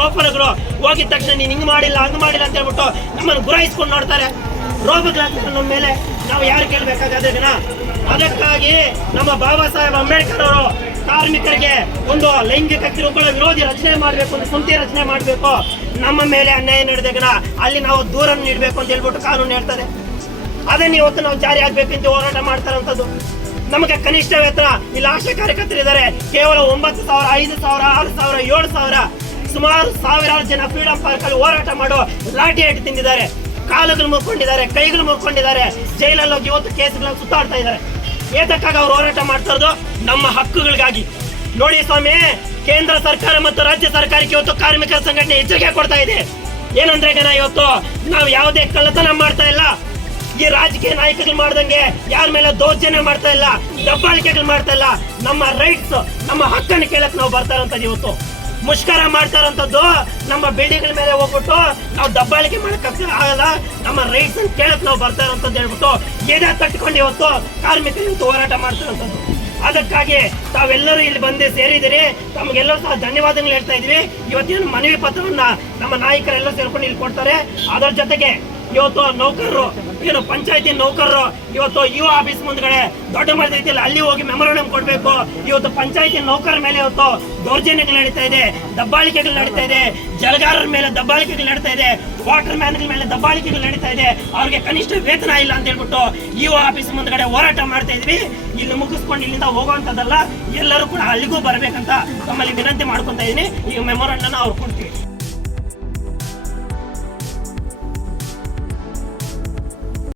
ರೋಪನಗಳು ಹೋಗಿದ ತಕ್ಷಣ ನೀನು ಹಿಂಗ್ ಮಾಡಿಲ್ಲ ಹಂಗ್ ಮಾಡಿಲ್ಲ ಅಂತ ಹೇಳ್ಬಿಟ್ಟು ನಮ್ಮನ್ನು ಗುರಾಯಿಸ್ಕೊಂಡು ನೋಡ್ತಾರೆ. ರೋಪಗಳಾಗ್ತಾರೆ ನಮ್ಮ ಮೇಲೆ. ನಾವು ಯಾರು ಕೇಳ್ಬೇಕಾಗದನ್ನ? ಅದಕ್ಕಾಗಿ ನಮ್ಮ ಬಾಬಾ ಸಾಹೇಬ್ ಅಂಬೇಡ್ಕರ್ ಅವರು ಕಾರ್ಮಿಕರಿಗೆ ಒಂದು ಲೈಂಗಿಕ ಕಿರುಕುಳ ವಿರೋಧಿ ರಚನೆ ಮಾಡಬೇಕು, ಒಂದು ಸಮಿತಿ ರಚನೆ ಮಾಡಬೇಕು. ನಮ್ಮ ಮೇಲೆ ಅನ್ಯಾಯ ನಡೆದಾಗ ಅಲ್ಲಿ ನಾವು ದೂರ ನೀಡಬೇಕು ಅಂತ ಹೇಳ್ಬಿಟ್ಟು ಕಾನೂನು ಹೇಳ್ತಾರೆ. ಅದನ್ನ ಇವತ್ತು ನಾವು ಜಾರಿ ಆಗ್ಬೇಕಂತ ಹೋರಾಟ ಮಾಡ್ತಾರಂಥದ್ದು. ನಮಗೆ ಕನಿಷ್ಠ ವೇತನ ಇಲ್ಲಿ ಆಶಾ ಕಾರ್ಯಕರ್ತರಿದ್ದಾರೆ, ಕೇವಲ 9,000, 5,000, 6,000, 7,000 ಸುಮಾರು ಸಾವಿರಾರು ಜನ ಫ್ರೀಡಂ ಪಾರ್ಕ್ ಅಲ್ಲಿ ಹೋರಾಟ ಮಾಡೋ ಲಾಠಿ ಏಟು ತಿಂದಿದ್ದಾರೆ, ಕಾಲುಗಳು ಮುರ್ಕೊಂಡಿದ್ದಾರೆ, ಕೈಗಳು ಮುರ್ಕೊಂಡಿದ್ದಾರೆ, ಜೈಲಲ್ಲಿ ಹೋಗಿ ಇವತ್ತು ಕೇಸ್ಗಳನ್ನು ಸುತ್ತಾಡ್ತಾ ಇದ್ದಾರೆ. ಏತಕ್ಕಾಗಿ ಅವ್ರು ಹೋರಾಟ ಮಾಡ್ತಾ ಇರೋದು? ನಮ್ಮ ಹಕ್ಕುಗಳಿಗಾಗಿ. ನೋಡಿ ಸ್ವಾಮಿ, ಕೇಂದ್ರ ಸರ್ಕಾರ ಮತ್ತು ರಾಜ್ಯ ಸರ್ಕಾರಕ್ಕೆ ಇವತ್ತು ಕಾರ್ಮಿಕರ ಸಂಘಟನೆ ಎಚ್ಚರಿಕೆ ಕೊಡ್ತಾ ಇದೆ. ಏನಂದ್ರೆ ಇವತ್ತು ನಾವು ಯಾವುದೇ ಕಳ್ಳತನ ಮಾಡ್ತಾ ಇಲ್ಲ, ಈ ರಾಜಕೀಯ ನಾಯಕರು ಮಾಡ್ದಂಗೆ ಯಾರ ಮೇಲೆ ದೌರ್ಜನ್ಯ ಮಾಡ್ತಾ ಇಲ್ಲ, ದಬ್ಬಾಳಿಕೆಗಳು ಮಾಡ್ತಾ ಇಲ್ಲ. ನಮ್ಮ ರೈಟ್ಸ್, ನಮ್ಮ ಹಕ್ಕನ್ನು ಕೇಳಕ್ ನಾವು ಬರ್ತಾ ಇರೋಂಥದ್ದು. ಇವತ್ತು ಮುಷ್ಕರ ಮಾಡ್ತಾ ಇರೋಂಥದ್ದು ನಮ್ಮ ಬಿಲ್ಡಿಂಗ್ ಮೇಲೆ ಹೋಗ್ಬಿಟ್ಟು ನಾವು ದಬ್ಬಾಳಿಕೆ ಮಾಡಕ್ ಆಗಲ್ಲ, ನಮ್ಮ ರೈಟ್ಸ್ ಅನ್ನು ಕೇಳಕ್ ನಾವು ಬರ್ತಾ ಇರೋಂಥದ್ದು ಹೇಳ್ಬಿಟ್ಟು ಎದೆ ತಟ್ಕೊಂಡು ಇವತ್ತು ಕಾರ್ಮಿಕರು ಇವತ್ತು ಹೋರಾಟ ಮಾಡ್ತಾ ಇರೋಂಥದ್ದು. ಅದಕ್ಕಾಗಿ ತಾವೆಲ್ಲರೂ ಇಲ್ಲಿ ಬಂದು ಸೇರಿದಿರಿ, ತಮಗೆಲ್ಲರೂ ಸಹ ಧನ್ಯವಾದಗಳು ಹೇಳ್ತಾ ಇದ್ವಿ. ಇವತ್ತೇನು ಮನವಿ ಪತ್ರವನ್ನ ನಮ್ಮ ನಾಯಕರೆಲ್ಲ ಸೇರ್ಕೊಂಡು ಇಲ್ಲಿ ಕೊಡ್ತಾರೆ. ಅದರ ಜೊತೆಗೆ ಇವತ್ತು ನೌಕರರು, ಏನು ಪಂಚಾಯತಿ ನೌಕರರು ಇವತ್ತು ಇಒ ಆಫೀಸ್ ಮುಂದ್ಗಡೆ ದೊಡ್ಡ ಮಟ್ಟದ ರೀತಿಯಲ್ಲಿ ಅಲ್ಲಿ ಹೋಗಿ ಮೆಮೊರಾಂಡಮ್ ಕೊಡ್ಬೇಕು. ಇವತ್ತು ಪಂಚಾಯತಿ ನೌಕರರ ಮೇಲೆ ಇವತ್ತು ದೌರ್ಜನ್ಯಗಳು ನಡೀತಾ ಇದೆ, ದಬ್ಬಾಳಿಕೆಗಳು ನಡೀತಾ ಇದೆ, ಜಲಗಾರರ ಮೇಲೆ ದಬ್ಬಾಳಿಕೆಗಳು ನಡೀತಾ ಇದೆ, ವಾಟರ್ ಮ್ಯಾನ್ಗಳ ಮೇಲೆ ದಬ್ಬಾಳಿಕೆಗಳು ನಡೀತಾ ಇದೆ. ಅವ್ರಿಗೆ ಕನಿಷ್ಠ ವೇತನ ಇಲ್ಲ ಅಂತ ಹೇಳ್ಬಿಟ್ಟು ಇಒ ಆಫೀಸ್ ಮುಂದ್ಗಡೆ ಹೋರಾಟ ಮಾಡ್ತಾ ಇದ್ವಿ. ಇಲ್ಲಿ ಮುಗಿಸ್ಕೊಂಡು ಇಲ್ಲಿಂದ ಹೋಗುವಂತದ್ದಲ್ಲ, ಎಲ್ಲರೂ ಕೂಡ ಅಲ್ಲಿಗೂ ಬರ್ಬೇಕಂತ ತಮ್ಮಲ್ಲಿ ವಿನಂತಿ ಮಾಡ್ಕೊಂತ ಇದೀನಿ. ಈಗ ಮೆಮೊರಾಂಡಮ್ ಅವ್ರು ಕೊಡ್ತೀವಿ.